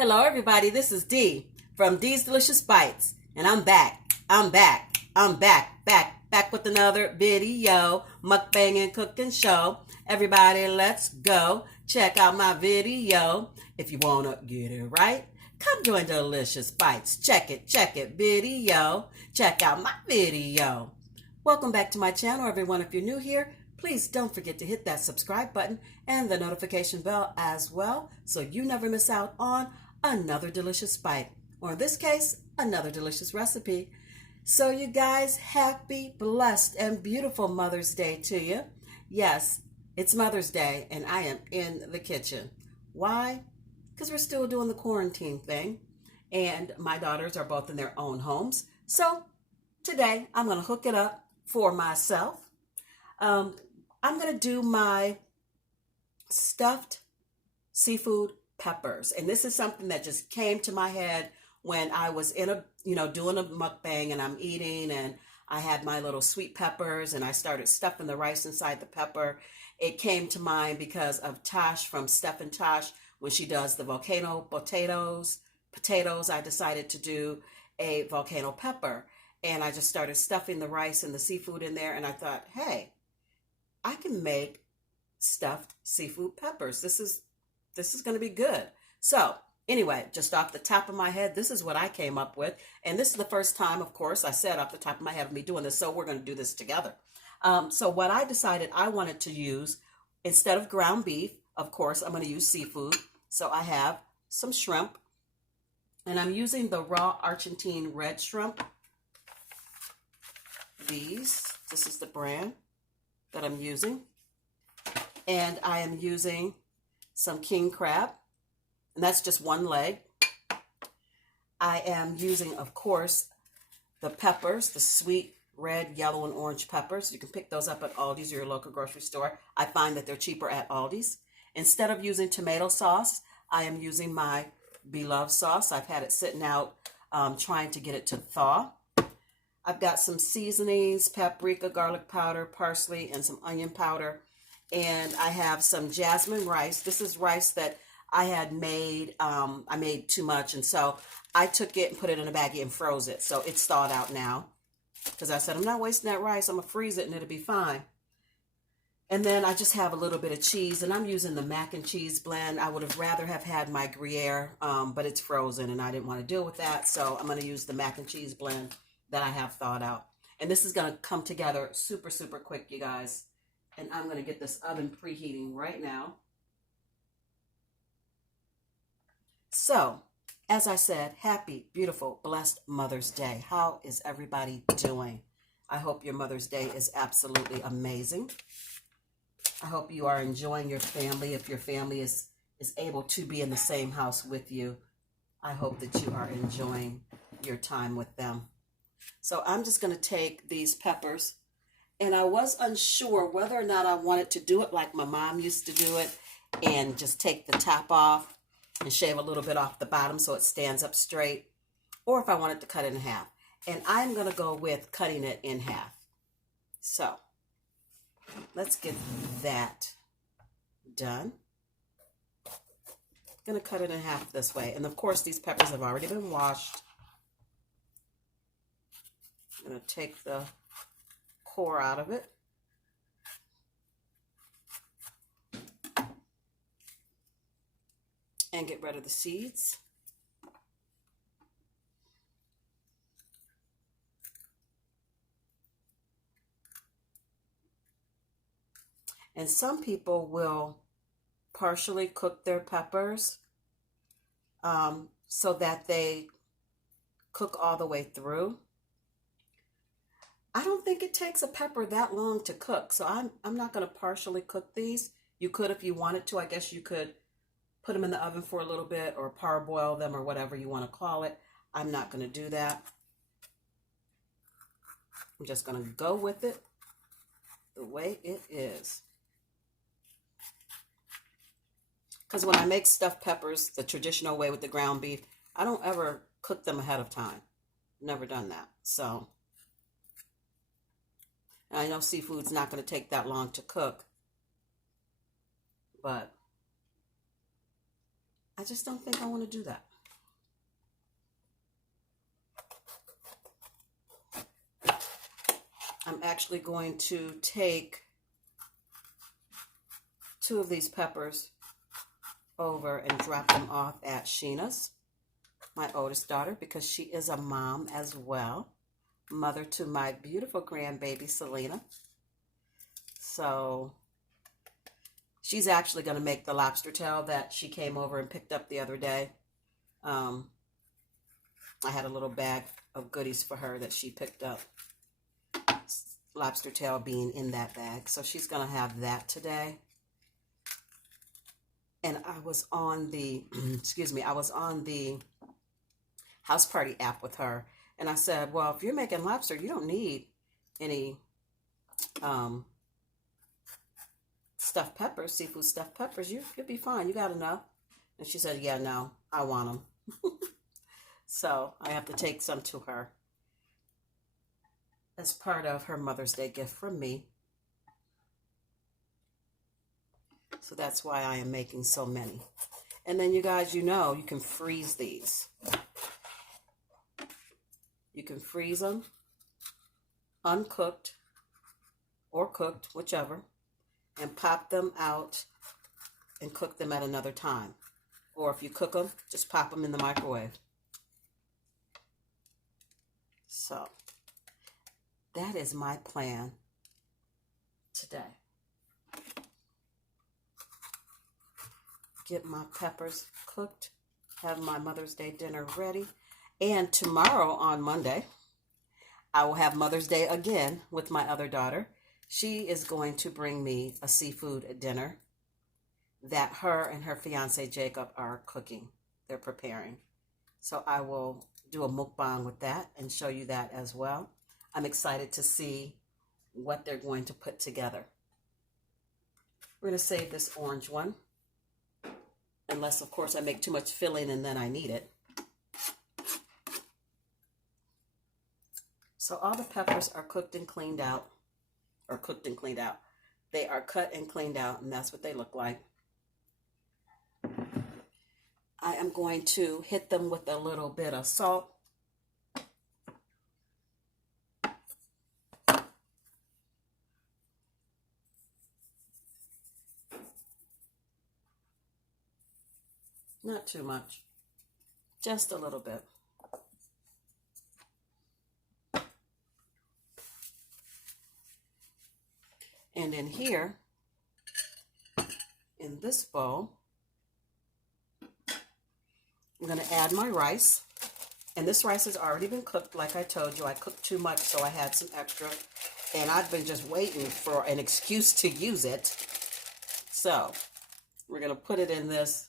Hello, everybody. This is Dee from Dee's Delicious Bites, and I'm back. I'm back with another video, mukbang and cooking show. Everybody, let's go. Check out my video. If you want to get it right, come join Delicious Bites. Check it, video. Check out my video. Welcome back to my channel, everyone. If you're new here, please don't forget to hit that subscribe button and the notification bell as well, so you never miss out on another delicious bite, or in this case, another delicious recipe. So you guys, happy, blessed, and beautiful Mother's Day to you. Yes, it's Mother's Day, and I am in the kitchen. Why? Because we're still doing the quarantine thing, and my daughters are both in their own homes. So today, I'm going to hook it up for myself. I'm going to do my stuffed seafood peppers. And this is something that just came to my head when I was in doing a mukbang and I'm eating, and I had my little sweet peppers and I started stuffing the rice inside the pepper. It came to mind because of Tosh from Steph and Tosh. When she does the volcano potatoes, I decided to do a volcano pepper. And I just started stuffing the rice and the seafood in there. And I thought, hey, I can make stuffed seafood peppers. This is going to be good. So anyway, just off the top of my head, this is what I came up with. And this is the first time, of course, I said off the top of my head of me doing this. So we're going to do this together. So what I decided I wanted to use, instead of ground beef, of course, I'm going to use seafood. So I have some shrimp, and I'm using the raw Argentine red shrimp. This is the brand that I'm using. And I am using some king crab, and that's just one leg. I am using, of course, the peppers, the sweet red, yellow, and orange peppers. You can pick those up at Aldi's or your local grocery store. I find that they're cheaper at Aldi's. Instead of using tomato sauce, I am using my beloved sauce. I've had it sitting out trying to get it to thaw. I've got some seasonings, paprika, garlic powder, parsley, and some onion powder. And I have some jasmine rice. This is rice that I had made. I made too much, and so I took it and put it in a baggie and froze it. So it's thawed out now, because I said, I'm not wasting that rice. I'm going to freeze it, and it'll be fine. And then I just have a little bit of cheese, and I'm using the mac and cheese blend. I would have rather have had my Gruyere, but it's frozen, and I didn't want to deal with that. So I'm going to use the mac and cheese blend that I have thawed out. And this is going to come together super, super quick, you guys. And I'm going to get this oven preheating right now. So, as I said, happy, beautiful, blessed Mother's Day. How is everybody doing? I hope your Mother's Day is absolutely amazing. I hope you are enjoying your family. If your family is able to be in the same house with you, I hope that you are enjoying your time with them. So I'm just going to take these peppers. And I was unsure whether or not I wanted to do it like my mom used to do it and just take the top off and shave a little bit off the bottom so it stands up straight, or if I wanted to cut it in half. And I'm going to go with cutting it in half. So let's get that done. I'm going to cut it in half this way. And of course, these peppers have already been washed. I'm going to take the core out of it. And get rid of the seeds. And some people will partially cook their peppers so that they cook all the way through. I don't think it takes a pepper that long to cook, so I'm not going to partially cook these. You could if you wanted to. I guess you could put them in the oven for a little bit or parboil them or whatever you want to call it. I'm not going to do that. I'm just going to go with it the way it is. Because when I make stuffed peppers the traditional way with the ground beef, I don't ever cook them ahead of time. Never done that. So I know seafood's not going to take that long to cook, but I just don't think I want to do that. actually going to take 2 of these peppers over and drop them off at Sheena's, my oldest daughter, because she is a mom as well, mother to my beautiful grandbaby Selena. So she's actually going to make the lobster tail that she came over and picked up the other day. I had a little bag of goodies for her that she picked up. Lobster tail being in that bag. So she's going to have that today. And I was on the, excuse me, I was on the House Party app with her. And I said, well, if you're making lobster, you don't need any stuffed peppers, seafood stuffed peppers. You'll be fine. You got enough. And she said, yeah, no, I want them. So I have to take some to her as part of her Mother's Day gift from me. So that's why I am making so many. And then you guys, you know, you can freeze these. You can freeze them uncooked or cooked, whichever, and pop them out and cook them at another time. Or if you cook them, just pop them in the microwave. So that is my plan today. Get my peppers cooked, have my Mother's Day dinner ready. And tomorrow on Monday, I will have Mother's Day again with my other daughter. She is going to bring me a seafood dinner that her and her fiance Jacob are cooking. They're preparing. So I will do a mukbang with that and show you that as well. I'm excited to see what they're going to put together. We're going to save this orange one. Unless, of course, I make too much filling and then I need it. So all the peppers are cooked and cleaned out. Or cooked and cleaned out. They are cut and cleaned out, and that's what they look like. I am going to hit them with a little bit of salt. Not too much. Just a little bit. And in here, in this bowl, I'm going to add my rice. And this rice has already been cooked. Like I told you, I cooked too much, so I had some extra. And I've been just waiting for an excuse to use it. So we're going to put it in this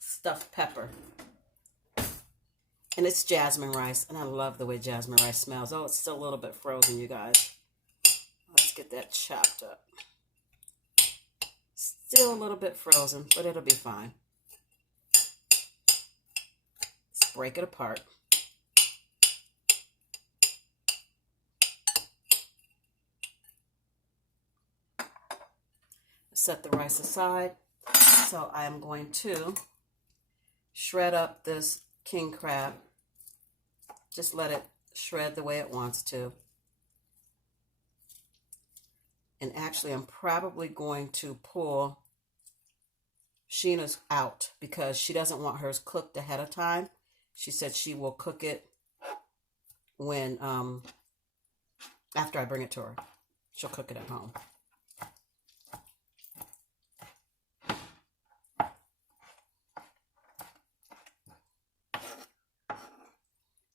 stuffed pepper. And it's jasmine rice. And I love the way jasmine rice smells. Oh, it's still a little bit frozen, you guys. Let's get that chopped up. Still a little bit frozen, but it'll be fine. Let's break it apart. Set the rice aside. So I am going to shred up this king crab. Just let it shred the way it wants to. And actually, I'm probably going to pull Sheena's out because she doesn't want hers cooked ahead of time. She said she will cook it when, after I bring it to her. She'll cook it at home.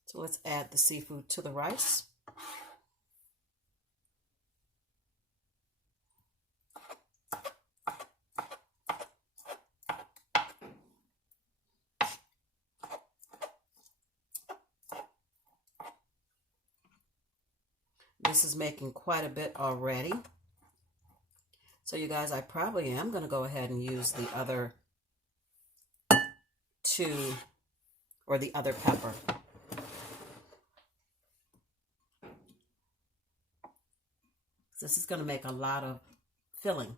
So let's add the seafood to the rice. This is making quite a bit already. So you guys, I probably am going to go ahead and use the other two, or the other pepper. This is going to make a lot of filling.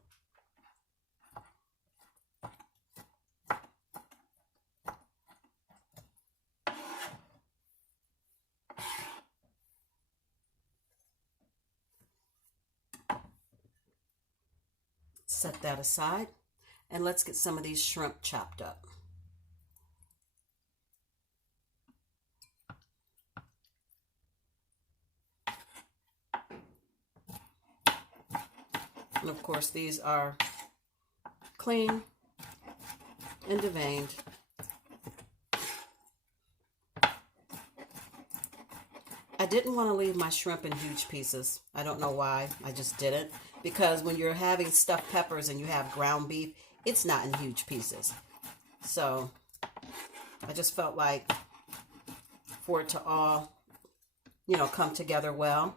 Set that aside. And let's get some of these shrimp chopped up. And of course, these are clean and deveined. I didn't want to leave my shrimp in huge pieces. I don't know why. I just didn't. Because when you're having stuffed peppers and you have ground beef, it's not in huge pieces. So I just felt like for it to all, come together well,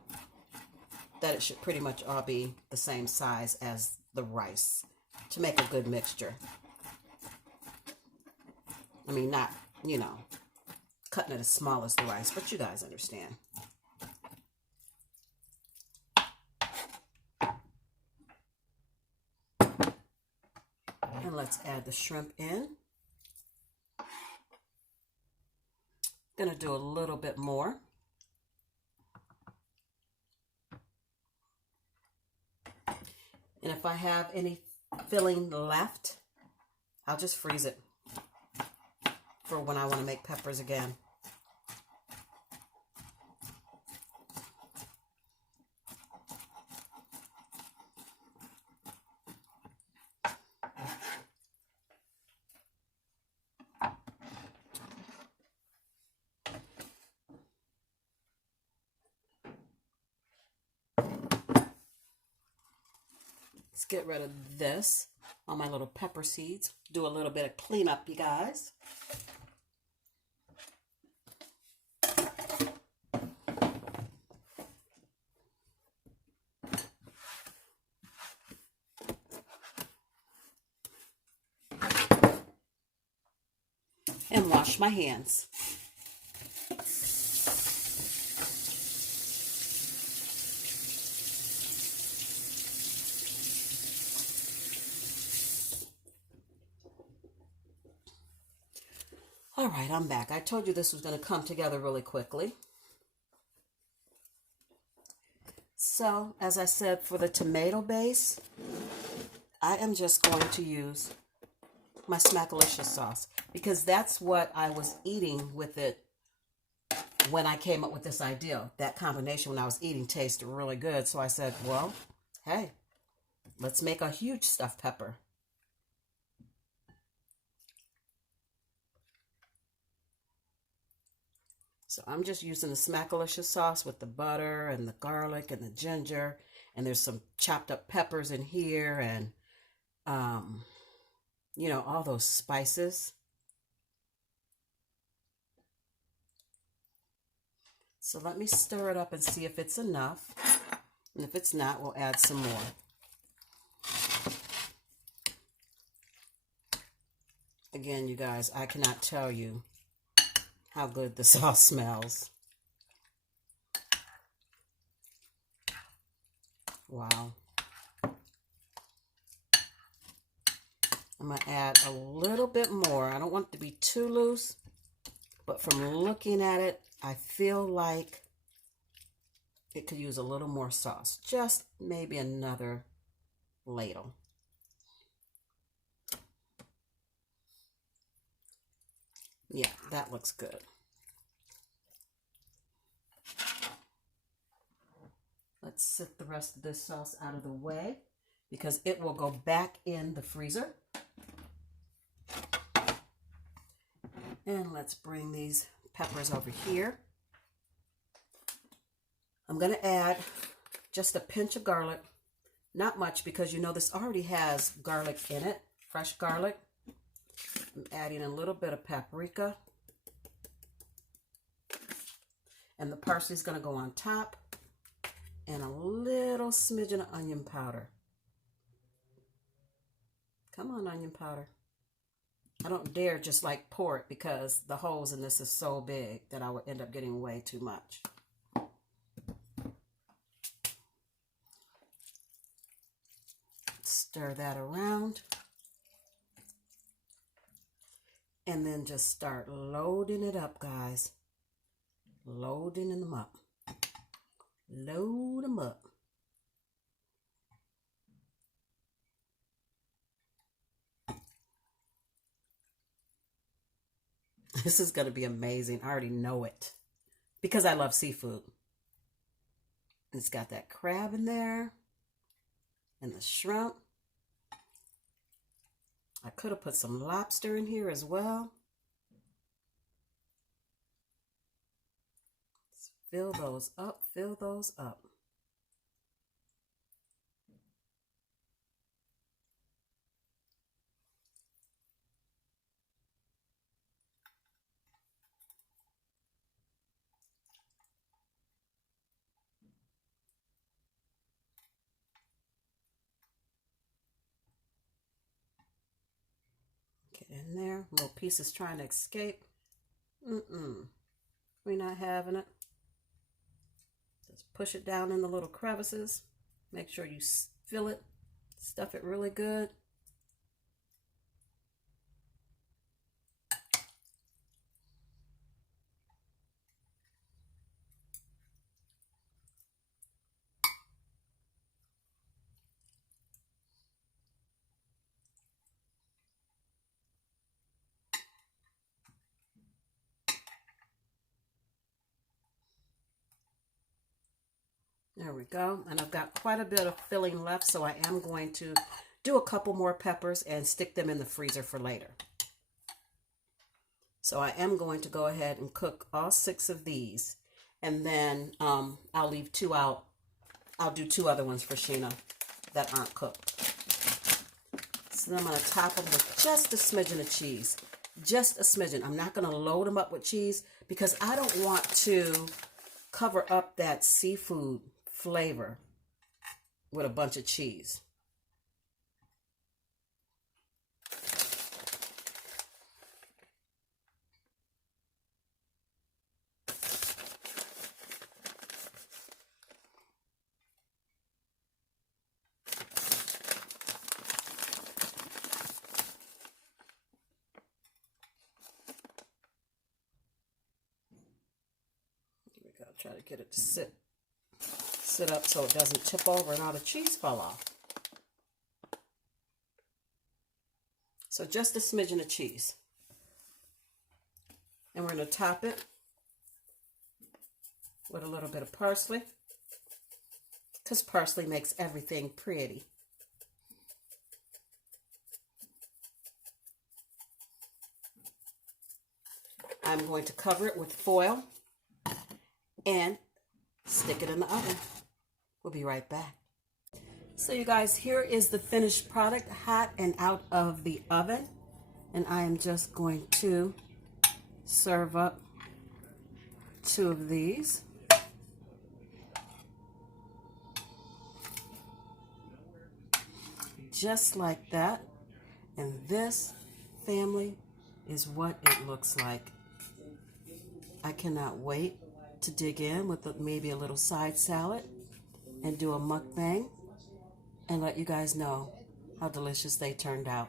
that it should pretty much all be the same size as the rice to make a good mixture. I mean, not, cutting it as small as the rice, but you guys understand. And let's add the shrimp in. Gonna do a little bit more. And if I have any filling left, I'll just freeze it for when I want to make peppers again. Let's get rid of this on my little pepper seeds. Do a little bit of cleanup, you guys. And wash my hands. All right, I'm back. I told you this was going to come together really quickly. So, as I said, for the tomato base, I am just going to use my Smackalicious sauce because that's what I was eating with it when I came up with this idea. That combination when I was eating tasted really good. So I said, well, hey, let's make a huge stuffed pepper. So I'm just using the Smackalicious sauce with the butter and the garlic and the ginger. And there's some chopped up peppers in here and, all those spices. So let me stir it up and see if it's enough. And if it's not, we'll add some more. Again, you guys, I cannot tell you how good the sauce smells. Wow. I'm going to add a little bit more. I don't want it to be too loose, but from looking at it, I feel like it could use a little more sauce. Just maybe another ladle. Yeah, that looks good. Let's set the rest of this sauce out of the way because it will go back in the freezer. And let's bring these peppers over here. I'm going to add just a pinch of garlic. Not much because this already has garlic in it, fresh garlic. I'm adding a little bit of paprika. And the parsley is going to go on top. And a little smidgen of onion powder. Come on, onion powder. I don't dare just pour it because the holes in this is so big that I would end up getting way too much. Stir that around. And then just start loading it up, guys. Loading them up. Load them up. This is going to be amazing. I already know it because I love seafood. It's got that crab in there and the shrimp. I could have put some lobster in here as well. Let's fill those up, fill those up. Get in there. Little pieces trying to escape. We're not having it. Just push it down in the little crevices. Make sure you fill it. Stuff it really good. There we go. And I've got quite a bit of filling left, so I am going to do a couple more peppers and stick them in the freezer for later. So I am going to go ahead and cook all 6 of these, and then I'll leave 2 out. I'll do 2 other ones for Sheena that aren't cooked. So then I'm going to top them with just a smidgen of cheese. Just a smidgen. I'm not going to load them up with cheese because I don't want to cover up that seafood flavor with a bunch of cheese. Here we go. Try to get it to sit up so it doesn't tip over and all the cheese fall off. So just a smidgen of cheese. And we're going to top it with a little bit of parsley, because parsley makes everything pretty. I'm going to cover it with foil and stick it in the oven. We'll be right back. So you guys, here is the finished product, hot and out of the oven. And I am just going to serve up 2 of these. Just like that. And this, family, is what it looks like. I cannot wait to dig in with maybe a little side salad and do a mukbang and let you guys know how delicious they turned out.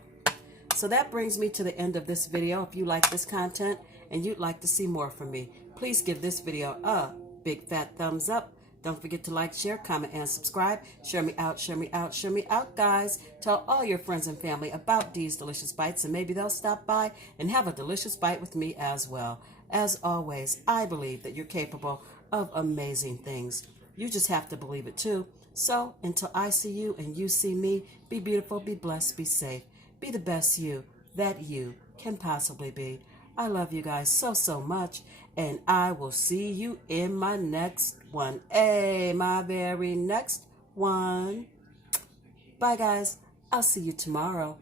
So that brings me to the end of this video. If you like this content and you'd like to see more from me, please give this video a big fat thumbs up. Don't forget to like, share, comment, and subscribe. Share me out, share me out, share me out, guys. Tell all your friends and family about Dee's Delicious Bites, and maybe they'll stop by and have a delicious bite with me as well. As always, I believe that you're capable of amazing things. You just have to believe it too. So until I see you and you see me, be beautiful, be blessed, be safe. Be the best you that you can possibly be. I love you guys so, so much. And I will see you in my next one. My very next one. Bye, guys. I'll see you tomorrow.